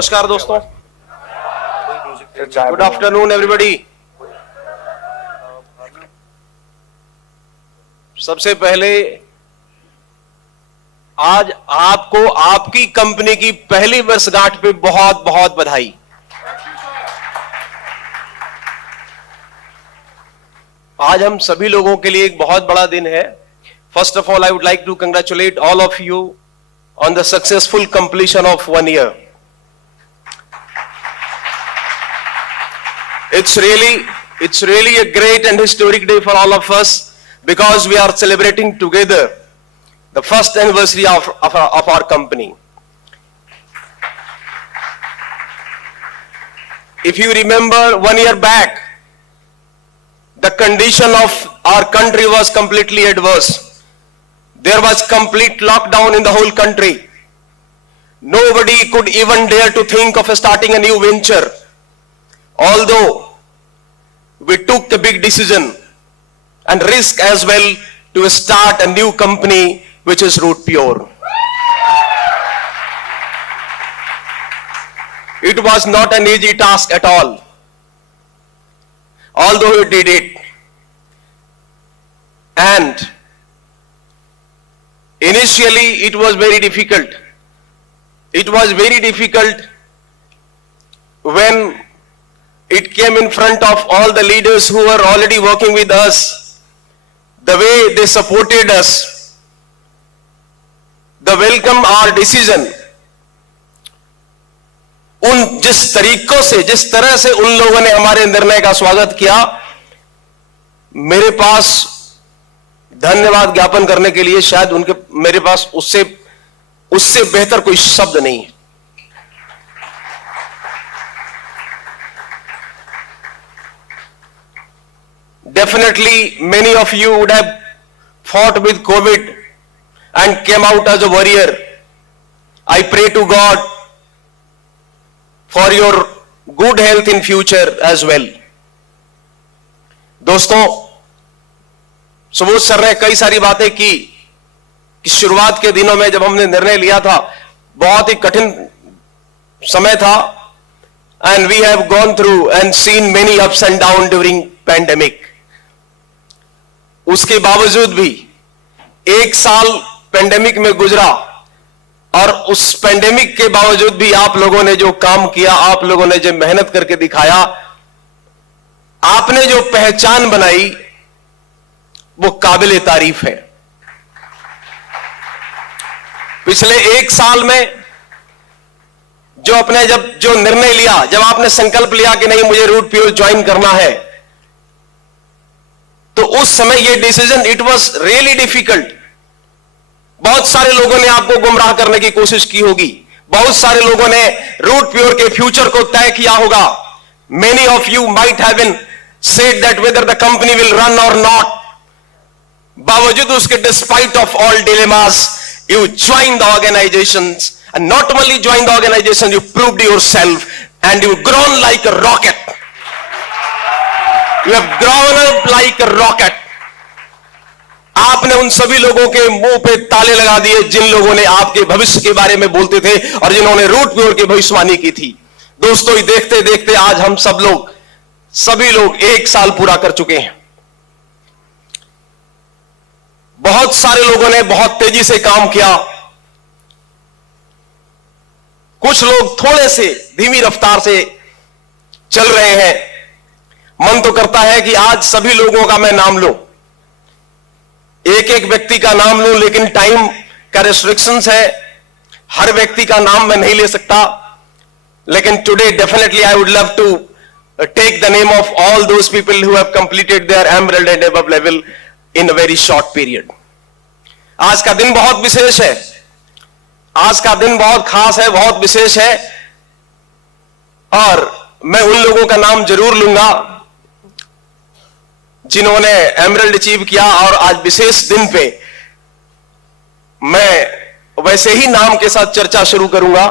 नमस्कार दोस्तों, good afternoon everybody. सबसे पहले आज आपको आपकी कंपनी की पहली वर्षगांठ पे बहुत बहुत बधाई। आज हम सभी लोगों के लिए एक बहुत बड़ा दिन है। First of all I would like to congratulate all of you on the successful completion of 1 year. It's really a great and historic day for all of us because we are celebrating together the first anniversary of our company. If you remember 1 year back, the condition of our country was completely adverse. There was complete lockdown in the whole country. Nobody could even dare to think of starting a new venture. Although we took the big decision and risk as well to start a new company which is Root Pure. It was not an easy task at all. Although we did it, and initially it was very difficult. It was very difficult when it came in front of all the leaders who were already working with us, the way they supported us, the welcome our decision, जिस तरह से उन लोगों ने हमारे निर्णय का स्वागत किया, मेरे पास धन्यवाद ज्ञापन करने के लिए शायद मेरे पास उससे बेहतर कोई शब्द नहीं है। Definitely many of you would have fought with COVID and came out as a warrior. I pray to God for your good health in future as well. दोस्तों, सुबोध सर ने कई सारी बातें की कि शुरुआत के दिनों में जब हमने निर्णय लिया था, बहुत ही कठिन समय था, and we have gone through and seen many ups and downs during pandemic. उसके बावजूद भी 1 साल पेंडेमिक में गुजरा और उस पेंडेमिक के बावजूद भी आप लोगों ने जो काम किया, आप लोगों ने जो मेहनत करके दिखाया, आपने जो पहचान बनाई, वो काबिल तारीफ है। पिछले 1 साल में जो निर्णय लिया, जब आपने संकल्प लिया कि नहीं मुझे रूट प्योर ज्वाइन करना है, तो उस समय ये decision it was really difficult. बहुत सारे लोगों ने आपको गुमराह करने की कोशिश की होगी, बहुत सारे लोगों ने रूट प्योर के फ्यूचर को तय किया होगा। Many of you might have been said that whether the company will run or not. बावजूद उसके despite of all dilemmas you join the organisations, and not only join the organisation, you proved yourself and you grown like a rocket. You have grown up like a rocket. आपने उन सभी लोगों के मुंह पे ताले लगा दिए जिन लोगों ने आपके भविष्य के बारे में बोलते थे और जिन्होंने रूट प्योर की भविष्यवाणी की थी। दोस्तों, ये देखते देखते आज हम सभी लोग 1 साल पूरा कर चुके हैं। बहुत सारे लोगों ने बहुत तेजी से काम किया, कुछ लोग थोड़े से धीमी रफ्तार से चल रहे हैं। मन तो करता है कि आज सभी लोगों का मैं नाम लूं, एक एक व्यक्ति का नाम लूं, लेकिन टाइम का रिस्ट्रिक्शंस है, हर व्यक्ति का नाम मैं नहीं ले सकता। लेकिन today definitely I would love to take the name of all those people who have completed their emerald and above level in a very short period. आज का दिन बहुत विशेष है, आज का दिन बहुत खास है, बहुत विशेष है, और मैं उन लोगों का नाम जरूर लूंगा जिन्होंने एमरल्ड अचीव किया, और आज विशेष दिन पे मैं वैसे ही नाम के साथ चर्चा शुरू करूंगा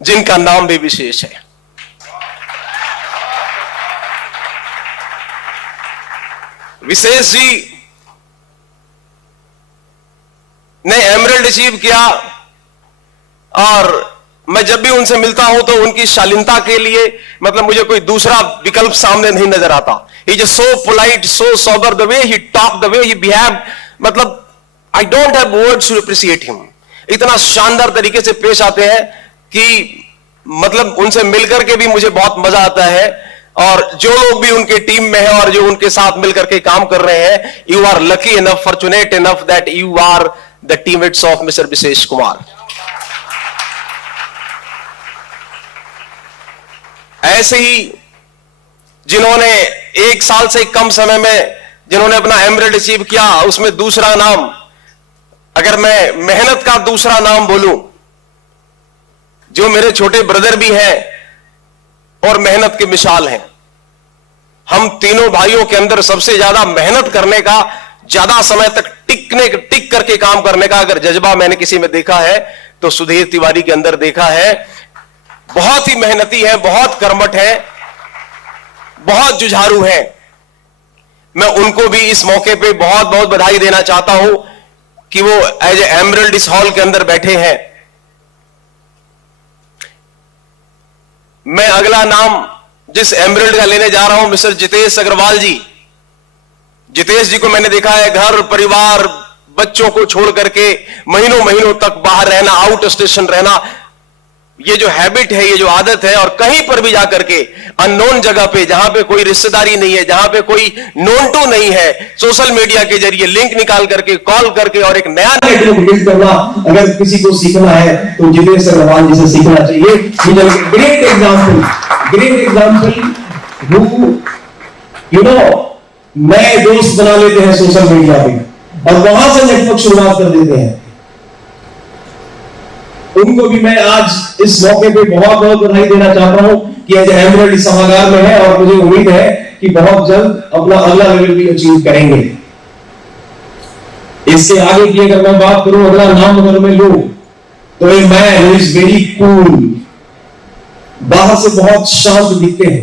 जिनका नाम भी विशेष है। विशेष जी ने एमरल्ड अचीव किया और मैं जब भी उनसे मिलता हूं तो उनकी शालीनता के लिए मतलब मुझे कोई दूसरा विकल्प सामने नहीं नजर आता। He is so polite, so sober, the way he talk, the way he behave, मतलब I don't have words to appreciate him. इतना शानदार तरीके से पेश आते हैं कि मतलब उनसे मिलकर के भी मुझे बहुत मजा आता है। और जो लोग भी उनके टीम में है और जो उनके साथ मिलकर के काम कर रहे हैं, you are lucky enough, fortunate enough that you are the teammates of mister Vishesh Kumar. ऐसे ही जिन्होंने 1 साल से कम समय में जिन्होंने अपना एमरेल्ड अचीव किया, उसमें दूसरा नाम, अगर मैं मेहनत का दूसरा नाम बोलूं, जो मेरे छोटे ब्रदर भी हैं और मेहनत की मिसाल हैं। हम तीनों भाइयों के अंदर सबसे ज्यादा मेहनत करने का, ज्यादा समय तक टिक करके काम करने का अगर जज्बा मैंने किसी में देखा है तो सुधीर तिवारी के अंदर देखा है। बहुत ही मेहनती है, बहुत कर्मठ है, बहुत जुझारू है। मैं उनको भी इस मौके पे बहुत बहुत बधाई देना चाहता हूं कि वो एज ए एमरल्ड इस हॉल के अंदर बैठे हैं। मैं अगला नाम जिस एमरल्ड का लेने जा रहा हूं, मिस्टर जितेश अग्रवाल जी। जितेश जी को मैंने देखा है घर परिवार बच्चों को छोड़ करके महीनों महीनों तक बाहर रहना, आउट स्टेशन रहना, ये जो हैबिट है, ये जो आदत है, और कहीं पर भी जाकर के अननोन जगह पे, जहां पे कोई रिश्तेदारी नहीं है, जहां पे कोई नोन टू नहीं है, सोशल मीडिया के जरिए लिंक निकाल करके, कॉल करके और एक नया नेटवर्क बिल्ड करना, अगर किसी को सीखना है तो जितेश अग्रवाल जी से सीखना चाहिए। Great example who you know नए दोस्त बना लेते हैं सोशल मीडिया पे और वहां से नेटवर्क शुरुआत कर देते हैं। उनको भी मैं आज इस मौके पे बहुत बहुत बधाई देना चाहता हूं कि आज एमरल्ड इस सभागार में है और मुझे उम्मीद है कि बहुत जल्द अपना अगला लेवल भी अचीव करेंगे। इसके आगे की अगर मैं बात करूं, अगला नाम अगर मैं लूं तो a man who is very cool, बाहर से बहुत शांत दिखते हैं,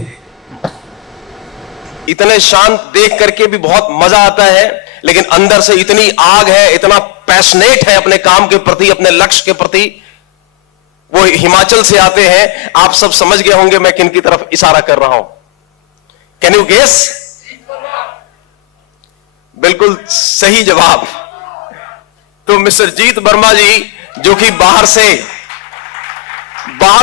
इतने शांत देख करके भी बहुत मजा आता है, लेकिन अंदर से इतनी आग है, इतना पैशनेट है अपने काम के प्रति, अपने लक्ष्य के प्रति। वो हिमाचल से आते हैं, आप सब समझ गए होंगे मैं किन की तरफ इशारा कर रहा हूं। Can you guess? बिल्कुल सही जवाब। तो मिस्टर जीत वर्मा जी, जो कि बाहर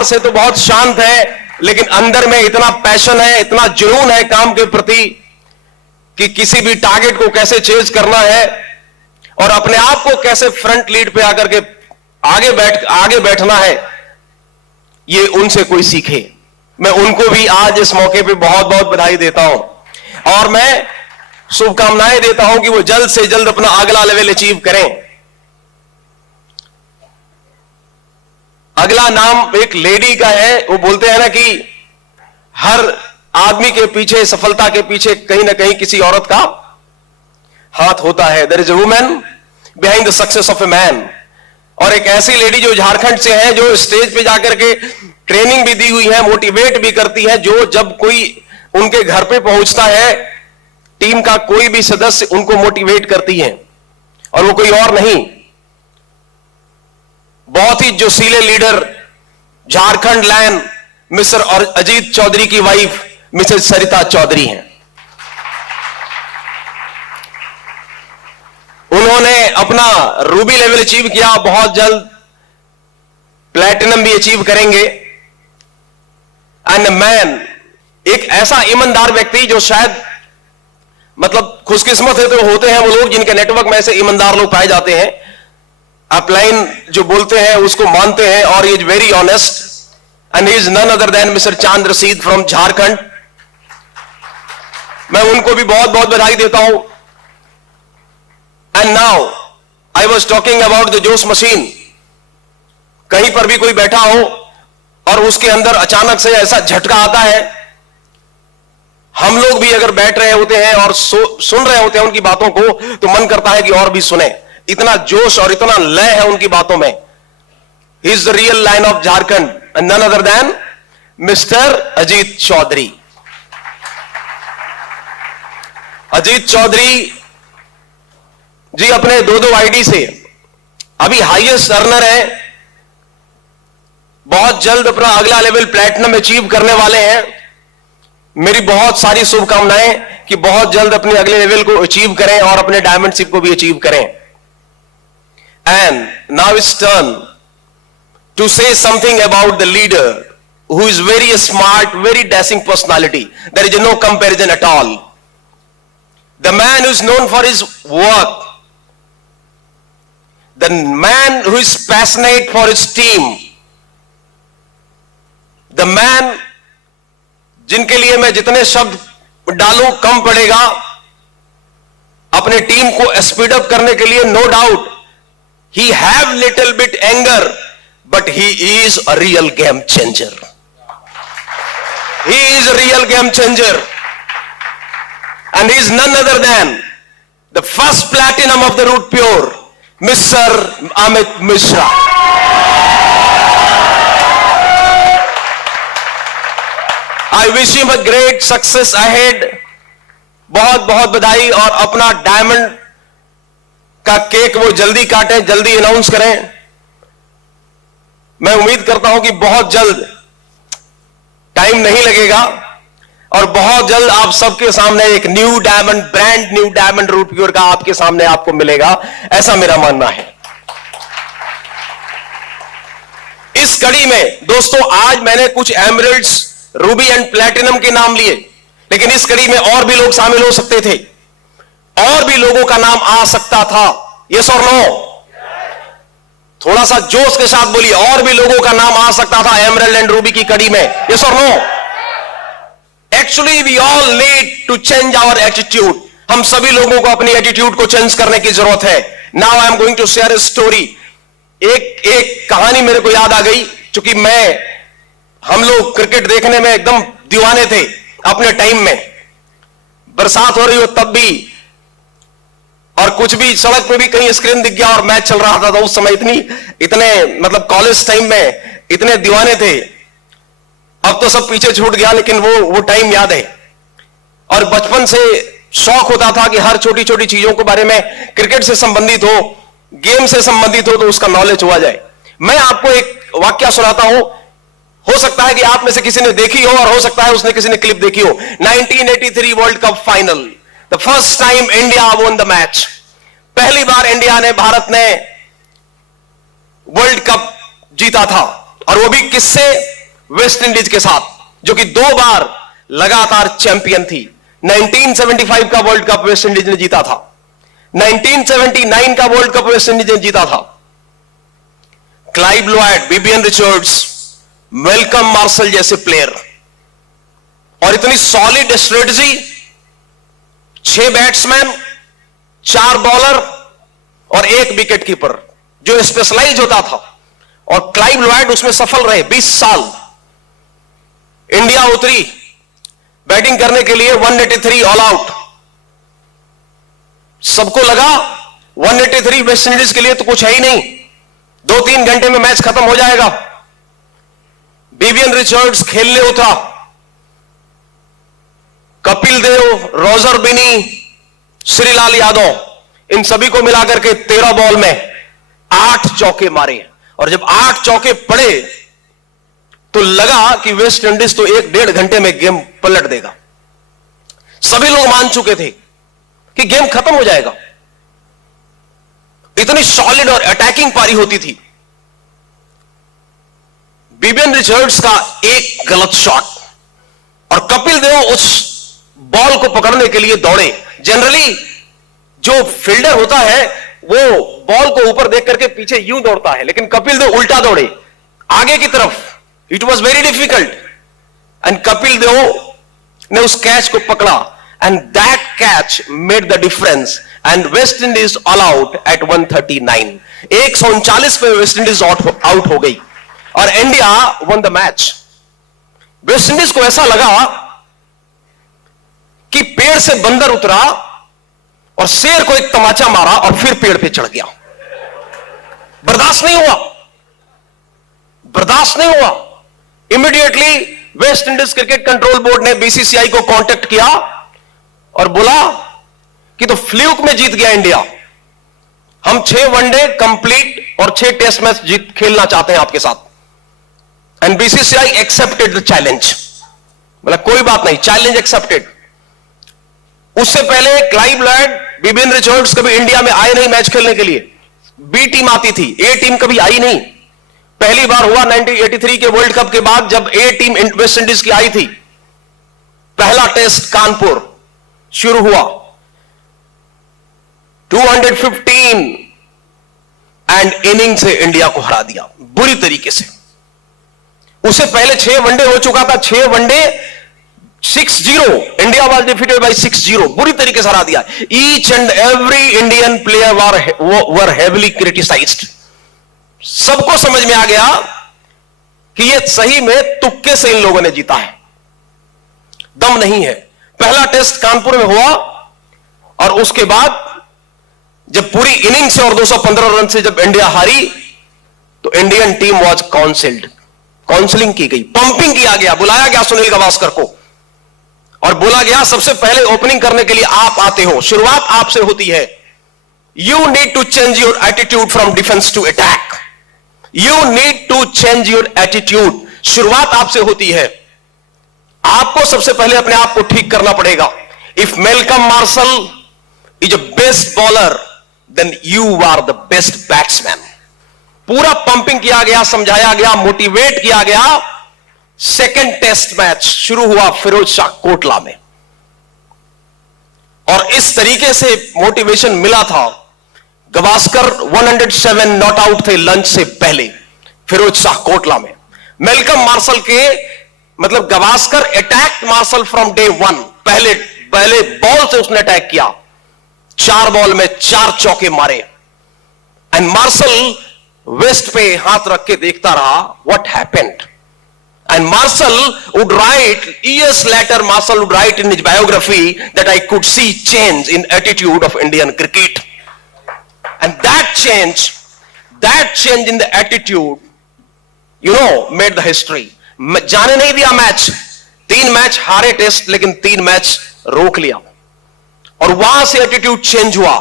से तो बहुत शांत है, लेकिन अंदर में इतना पैशन है, इतना जुनून है काम के प्रति कि किसी भी टारगेट को कैसे चेज करना है और अपने आप को कैसे फ्रंट लीड पे आकर के आगे बैठना है, ये उनसे कोई सीखे। मैं उनको भी आज इस मौके पे बहुत बहुत बधाई देता हूं और मैं शुभकामनाएं देता हूं कि वो जल्द से जल्द अपना अगला लेवल अचीव करें। अगला नाम एक लेडी का है। वो बोलते हैं ना कि हर आदमी के पीछे, सफलता के पीछे कहीं ना कहीं किसी औरत का हाथ होता है। There is a woman behind the success of a man. और एक ऐसी लेडी जो झारखंड से है, जो स्टेज पे जाकर के ट्रेनिंग भी दी हुई है, मोटिवेट भी करती है, जो जब कोई उनके घर पे पहुंचता है, टीम का कोई भी सदस्य उनको मोटिवेट करती है, और वो कोई और नहीं, बहुत ही जोशीले leader, Jharkhand lion Mr Ajit Chaudhary की वाइफ मिसेज सरिता चौधरी हैं। उन्होंने अपना रूबी लेवल अचीव किया, बहुत जल्द प्लैटिनम भी अचीव करेंगे। एंड मैन, एक ऐसा ईमानदार व्यक्ति जो शायद मतलब खुशकिस्मत है तो होते हैं वो लोग जिनके नेटवर्क में ऐसे ईमानदार लोग पाए जाते हैं, अपलाइन जो बोलते हैं उसको मानते हैं, और is very honest and he is none other than Mr Chand Rashid from Jharkhand. मैं उनको भी बहुत बहुत बधाई देता हूं। And now I was talking about the जोश मशीन। कहीं पर भी कोई बैठा हो और उसके अंदर अचानक से ऐसा झटका आता है, हम लोग भी अगर बैठ रहे होते हैं और सुन रहे होते हैं उनकी बातों को, तो मन करता है कि और भी सुने। इतना जोश और इतना लय है उनकी बातों में। He is the real lion of Jharkhand and none other than mister Ajit Chaudhary. Ajit Chaudhary ji अपने 2-2 आईडी से अभी हाईएस्ट अर्नर है बहुत जल्द अपना अगला लेवल प्लैटिनम अचीव करने वाले हैं। मेरी बहुत सारी शुभकामनाएं कि बहुत जल्द अपने अगले लेवल को अचीव करें और अपने डायमंडशिप को भी अचीव करें। And now it's turn to say something about the leader who is very smart, very dashing personality. There is no comparison at all. The man who is known for his work, the man who is passionate for his team, the man जिनके लिए मैं जितने शब्द डालूं कम पड़ेगा, अपने team को speed up करने के लिए no doubt he have little bit anger, but he is a real game changer. He is a real game changer, and he is none other than the first platinum of the Root Pure, Mr. Amit Mishra. I wish him a great success ahead. बहुत बहुत बधाई, और अपना diamond का cake वो जल्दी काटें, जल्दी अनाउंस करें। मैं उम्मीद करता हूं कि बहुत जल्द, टाइम नहीं लगेगा, और बहुत जल्द आप सबके सामने एक new diamond, brand new diamond Root Pure का आपके सामने आपको मिलेगा, ऐसा मेरा मानना है। इस कड़ी में दोस्तों आज मैंने कुछ एमरल्ड्स, रूबी एंड प्लैटिनम के नाम लिए, लेकिन इस कड़ी में और भी लोग शामिल हो सकते थे, और भी लोगों का नाम आ सकता था। यस और नो? थोड़ा सा जोश के साथ बोलिए, और भी लोगों का नाम आ सकता था एमरल्ड एंड रूबी की कड़ी में। यस और no? Actually we all need to change our attitude. हम सभी लोगों को अपनी एटीट्यूड को चेंज करने की जरूरत है। Now I am going to share a story. एक कहानी मेरे को याद आ गई, क्योंकि हम लोग क्रिकेट देखने में एकदम दीवाने थे अपने टाइम में। बरसात हो रही हो तब भी, और कुछ भी सड़क पे भी कहीं स्क्रीन दिख गया और मैच चल रहा था, तो उस समय इतने मतलब कॉलेज टाइम में इतने दीवाने थे। अब तो सब पीछे छूट गया, लेकिन वो टाइम याद है। और बचपन से शौक होता था कि हर छोटी छोटी चीजों के बारे में, क्रिकेट से संबंधित हो, गेम से संबंधित हो, तो उसका नॉलेज हुआ जाए। मैं आपको एक वाक्य सुनाता हूं, हो सकता है कि आप में से किसी ने देखी हो, और हो सकता है उसने किसी ने क्लिप देखी हो। 1983 world cup final, the first time India won the match. पहली बार इंडिया ने, भारत ने वर्ल्ड कप जीता था, और वो भी किससे? वेस्ट इंडीज के साथ, जो कि 2 बार लगातार चैंपियन थी। 1975 का वर्ल्ड कप वेस्ट इंडीज ने जीता था, 1979 का वर्ल्ड कप वेस्ट इंडीज ने जीता था। Clive Lloyd, Vivian Richards, Malcolm Marshall जैसे प्लेयर, और इतनी सॉलिड स्ट्रेटजी, 6 बैट्समैन, 4 बॉलर और 1 विकेट कीपर जो स्पेशलाइज होता था, और क्लाइव लॉयड उसमें सफल रहे 20 साल। इंडिया उतरी बैटिंग करने के लिए 183 ऑल आउट। सबको लगा 183 वेस्ट इंडीज के लिए तो कुछ है ही नहीं, 2-3 घंटे में मैच खत्म हो जाएगा। विवियन रिचर्ड्स खेलने उतरा, कपिल देव, रोजर बिनी, श्रीलाल यादव, इन सभी को मिलाकर के 13 बॉल में 8 चौके मारे, और जब 8 चौके पड़े तो लगा कि वेस्ट इंडीज तो 1-1.5 घंटे में गेम पलट देगा। सभी लोग मान चुके थे कि गेम खत्म हो जाएगा, इतनी सॉलिड और अटैकिंग पारी होती थी। विवियन रिचर्ड्स का एक गलत शॉट, और कपिल देव उस बॉल को पकड़ने के लिए दौड़े। जनरली जो फील्डर होता है वो बॉल को ऊपर देख करके पीछे यूं दौड़ता है, लेकिन कपिल देव उल्टा दौड़े आगे की तरफ। It was very difficult, and Kapil Dev ने उस कैच को पकड़ा, and that catch made the difference, and West Indies all out at 139। 139 पे वेस्ट इंडीज आउट हो गई, और India won the match. West Indies को ऐसा लगा कि पेड़ से बंदर उतरा और शेर को एक तमाचा मारा और फिर पेड़ पे चढ़ गया। बर्दाश्त नहीं हुआ, बर्दाश्त नहीं हुआ। Immediately West Indies cricket control board ने बीसीसीआई को कांटेक्ट किया और बोला कि तो फ्लूक में जीत गया इंडिया, हम 6 वनडे कंप्लीट और 6 टेस्ट मैच खेलना चाहते हैं आपके साथ। And BCCI accepted the challenge, मतलब कोई बात नहीं, चैलेंज एक्सेप्टेड। उससे पहले क्लाइव लॉयड, बिबिन रिचर्ड्स कभी इंडिया में आए नहीं मैच खेलने के लिए, बी टीम आती थी, ए टीम कभी आई नहीं। पहली बार हुआ 1983 के वर्ल्ड कप के बाद जब ए टीम वेस्ट इंडीज की आई थी। पहला टेस्ट कानपुर शुरू हुआ, 215 एंड इनिंग से इंडिया को हरा दिया बुरी तरीके से। उससे पहले 6 वनडे हो चुका था, 6 one day 6-0, India was defeated by 6-0, बुरी तरीके से हरा दिया। Each and every Indian player were heavily criticised. सबको समझ में आ गया कि ये सही में तुक्के से इन लोगों ने जीता है, दम नहीं है। पहला टेस्ट कानपुर में हुआ और उसके बाद जब पूरी इनिंग से और 215 रन से जब इंडिया हारी तो इंडियन टीम वाज काउंसिल्ड, काउंसलिंग की गई, पंपिंग किया गया, बुलाया गया सुनील गावस्कर को और बोला गया सबसे पहले ओपनिंग करने के लिए आप आते हो, शुरुआत आपसे होती है। You need to change your attitude from defence to attack, you need to change your attitude, शुरुआत आपसे होती है, आपको सबसे पहले अपने आप को ठीक करना पड़ेगा। If Malcolm Marshall is a best bowler then you are the best batsman. पूरा पंपिंग किया गया, समझाया गया, मोटिवेट किया गया। सेकेंड टेस्ट मैच शुरू हुआ फिरोज शाह कोटला में और इस तरीके से मोटिवेशन मिला था। गावस्कर 107 नॉट आउट थे लंच से पहले फिरोज शाह कोटला में। मेलकम मार्शल के मतलब Gavaskar attack Marshall from day 1, पहले बॉल से उसने अटैक किया, 4 बॉल में 4 चौके मारे एंड मार्शल वेस्ट पे हाथ रख के देखता रहा what happened. And Marshall would write, years later, Marshall would write in his biography that I could see change in attitude of Indian cricket. And that change in the attitude, made the history. जाने नहीं दिया match, 3 match हारे test, लेकिन 3 match रोक लिया और वहां से एटीट्यूड चेंज हुआ।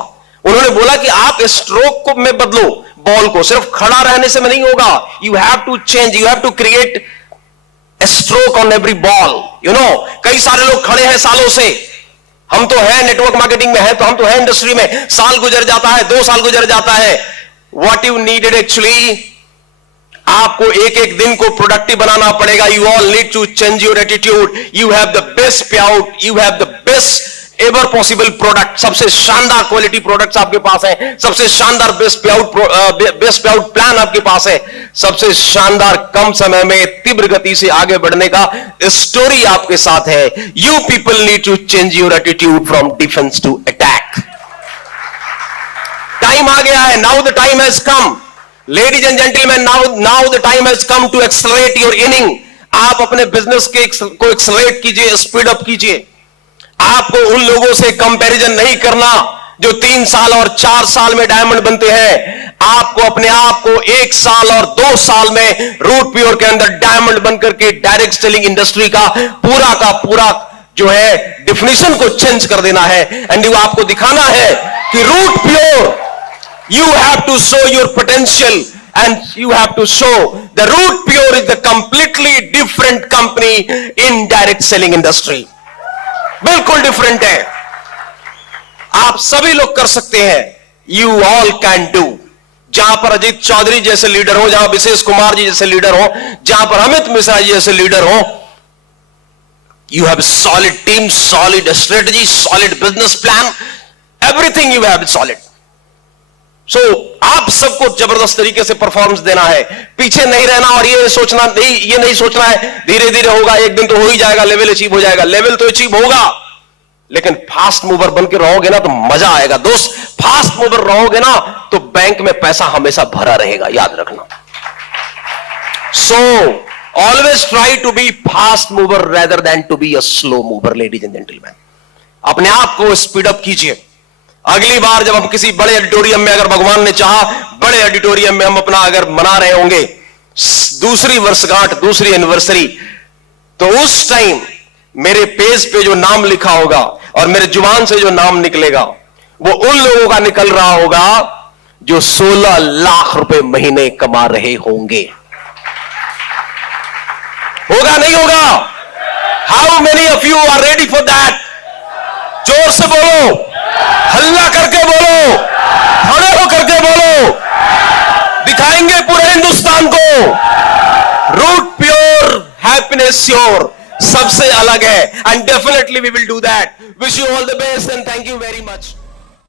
उन्होंने बोला कि आप स्ट्रोक को में बदलो, बॉल को सिर्फ खड़ा रहने से नहीं होगा, you have to change, you have to create stroke on every ball. कई सारे लोग खड़े हैं सालों से, हम तो हैं नेटवर्क मार्केटिंग में है, तो हम तो हैं इंडस्ट्री में, साल गुजर जाता है, 2 साल गुजर जाता है। व्हाट यू नीडेड एक्चुअली, आपको एक एक दिन को प्रोडक्टिव बनाना पड़ेगा। You all need to change your attitude. You have the best payout, you have the best ever possible product, सबसे शानदार क्वालिटी प्रोडक्ट्स आपके पास है, सबसे शानदार बेस्ट पे आउट प्लान आपके पास है, सबसे शानदार कम समय में तीव्र गति से आगे बढ़ने का स्टोरी आपके साथ है। You people need to change your attitude from defence to attack. Time आ गया है, now the time has come ladies and gentleman, now the time has come to accelerate your inning. आप अपने बिजनेस को accelerate कीजिए, speed up कीजिए। आपको उन लोगों से कंपैरिजन नहीं करना जो 3 साल और 4 साल में डायमंड बनते हैं। आपको अपने आप को 1 साल और 2 साल में रूट प्योर के अंदर डायमंड बनकर के डायरेक्ट सेलिंग इंडस्ट्री का पूरा जो है डिफिनेशन को चेंज कर देना है। एंड आपको दिखाना है कि Root Pure, you have to show your potential and you have to show the Root Pure is the completely different company in direct selling industry. बिल्कुल डिफरेंट है, आप सभी लोग कर सकते हैं, you all can do। जहां पर अजीत चौधरी जैसे लीडर हो, जहां विशेष कुमार जी जैसे लीडर हो, जहां पर अमित मिश्रा जी जैसे लीडर हो, you have solid team, solid strategy, solid business plan, everything you have solid। सो आप सबको जबरदस्त तरीके से परफॉर्मेंस देना है, पीछे नहीं रहना और ये नहीं सोचना है धीरे धीरे होगा, एक दिन तो हो ही जाएगा, लेवल अचीव हो जाएगा। लेवल तो अचीव होगा, लेकिन फास्ट मूवर बन के रहोगे ना तो मजा आएगा दोस्त। फास्ट मूवर रहोगे ना तो बैंक में पैसा हमेशा भरा रहेगा, याद रखना। So always try to be fast mover rather than to be a slow mover. Ladies and gentleman, अपने आप को स्पीड अप कीजिए। अगली बार जब हम किसी बड़े ऑडिटोरियम में, अगर भगवान ने चाहा, बड़े ऑडिटोरियम में हम अपना अगर मना रहे होंगे दूसरी वर्षगांठ, दूसरी एनिवर्सरी, तो उस टाइम मेरे पेज पे जो नाम लिखा होगा और मेरे जुबान से जो नाम निकलेगा वो उन लोगों का निकल रहा होगा जो 16 लाख रुपए महीने कमा रहे होंगे। होगा नहीं होगा? How many of you are ready for that? जोर से बोलो, हल्ला करके बोलो, खड़े हो करके बोलो। दिखाएंगे पूरे हिंदुस्तान को रूट प्योर, हैप्पीनेस श्योर सबसे अलग है। And definitely we will do that. Wish you all the best and thank you very much.